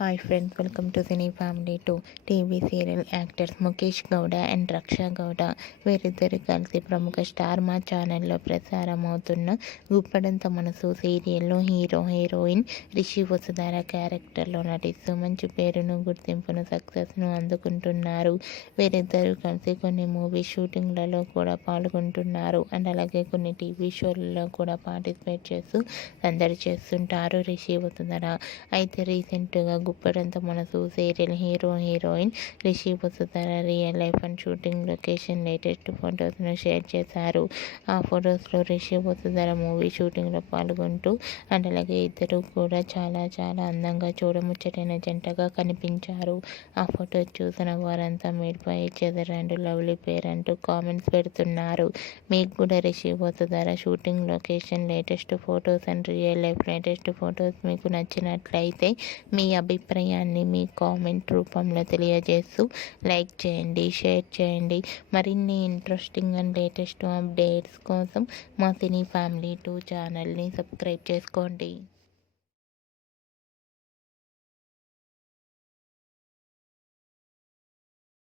Hi friends, welcome to cine family 2. TV serial actors Mukesh Gowda and Raksha Gowda వీరిద్దరు కలిసి ప్రముఖ star మా ఛానల్లో ప్రసారం అవుతున్న గుప్పడంత మనసు సీరియల్లో హీరోయిన్ రిషి వసుధార క్యారెక్టర్లో నటిస్తూ మంచి పేరును, గుర్తింపును, సక్సెస్ను అందుకుంటున్నారు. వీరిద్దరూ కలిసి కొన్ని మూవీ షూటింగ్లలో కూడా పాల్గొంటున్నారు అండ్ అలాగే కొన్ని టీవీ షోలలో కూడా పార్టిసిపేట్ చేస్తూ సందడి చేస్తుంటారు రిషి వసుధార. అయితే రీసెంట్గా Guppedantha Manasu serial heroine Rishi Vasudhara real life and shooting location latest ఫొటోస్ను షేర్ చేశారు. ఆ ఫొటోస్లో రిషి వసుధార మూవీ షూటింగ్లో పాల్గొంటూ అండ్ అలాగే ఇద్దరు కూడా చాలా అందంగా చూడముచ్చటైన జంటగా కనిపించారు. ఆ ఫొటో చూసిన వారంతా మీడిపై ఇచ్చేదర్ అండ్ లవ్లీ పేర్ అంటూ కామెంట్స్ పెడుతున్నారు. మీకు కూడా Rishi Vasudhara shooting location latest photos and real life latest photos మీకు నచ్చినట్లయితే మీ అభిప్రాయాన్ని మీ కామెంట్ రూపంలో తెలియజేస్తూ లైక్ చేయండి, షేర్ చేయండి. మరిన్ని ఇంట్రెస్టింగ్ అండ్ లేటెస్ట్ అప్డేట్స్ కోసం మా సినీ ఫ్యామిలీ 2 ఛానల్ని సబ్స్క్రైబ్ చేసుకోండి.